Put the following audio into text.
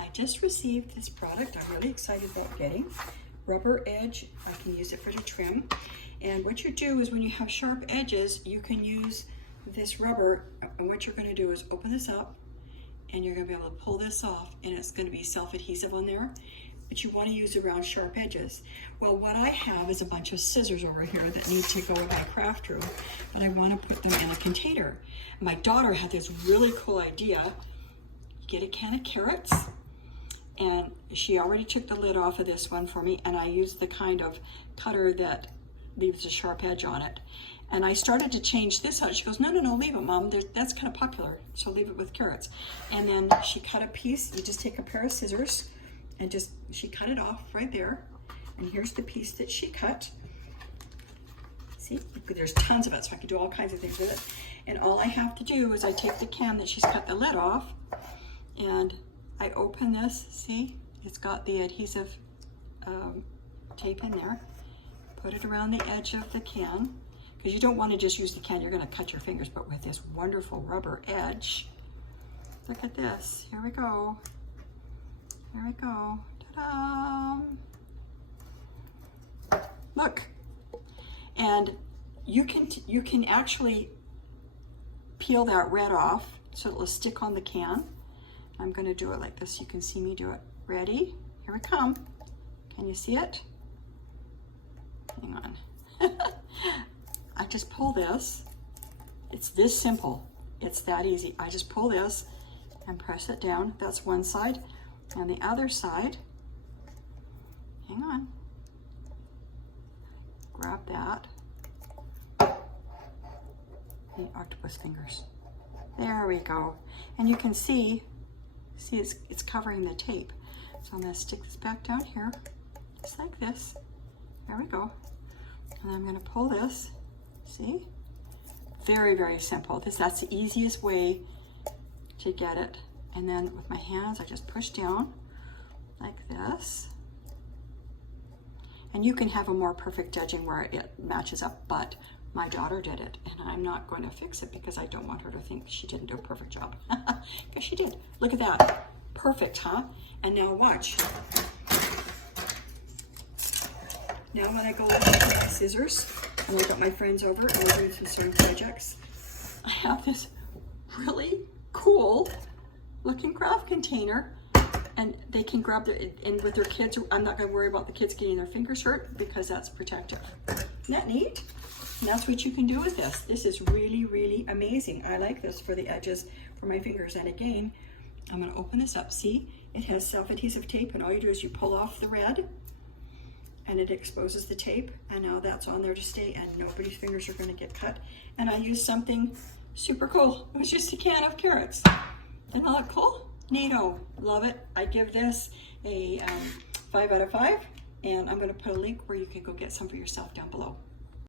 I just received this product I'm really excited about getting. Rubber edge, I can use it for the trim. And what you do is when you have sharp edges, you can use this rubber, and what you're gonna do is open this up, and you're gonna be able to pull this off, and it's gonna be self-adhesive on there, but you wanna use around sharp edges. Well, what I have is a bunch of scissors over here that need to go in my craft room, but I wanna put them in a container. My daughter had this really cool idea. You get a can of carrots, and she already took the lid off of this one for me, and I used the kind of cutter that leaves a sharp edge on it. And I started to change this out. She goes, no, leave it, Mom. That's kind of popular, so leave it with carrots. And then she cut a piece. You just take a pair of scissors and she cut it off right there. And here's the piece that she cut. See, there's tons of it, so I could do all kinds of things with it. And all I have to do is I take the can that she's cut the lid off, and I open this. See, it's got the adhesive tape in there. Put it around the edge of the can, because you don't want to just use the can, you're going to cut your fingers, but with this wonderful rubber edge, look at this, here we go, ta-da, look, and you can actually peel that red off so it'll stick on the can. I'm going to do it like this, you can see me do it. Ready? Here we come. Can you see it? Hang on. I just pull this. It's this simple. It's that easy. I just pull this and press it down. That's one side. And the other side, hang on. Grab that. The octopus fingers. There we go. And you can see it's covering the tape. So I'm going to stick this back down here, just like this. There we go. And I'm going to pull this. See? Very, very simple. That's the easiest way to get it. And then with my hands, I just push down like this. And you can have a more perfect edging where it matches up, but my daughter did it, and I'm not going to fix it because I don't want her to think she didn't do a perfect job. Because she did. Look at that. Perfect, huh? And now watch. Now when I go with my scissors, and I've got my friends over and we're doing some sewing projects, I have this really cool looking craft container, and they can grab and with their kids, I'm not gonna worry about the kids getting their fingers hurt because that's protective. Isn't that neat? And that's what you can do with this. This is really, really amazing. I like this for the edges for my fingers. And again, I'm gonna open this up. See, it has self-adhesive tape, and all you do is you pull off the red, and it exposes the tape, and now that's on there to stay, and nobody's fingers are gonna get cut. And I used something super cool. It was just a can of carrots. Isn't that cool? Neato, love it. I give this a 5 out of 5, and I'm gonna put a link where you can go get some for yourself down below.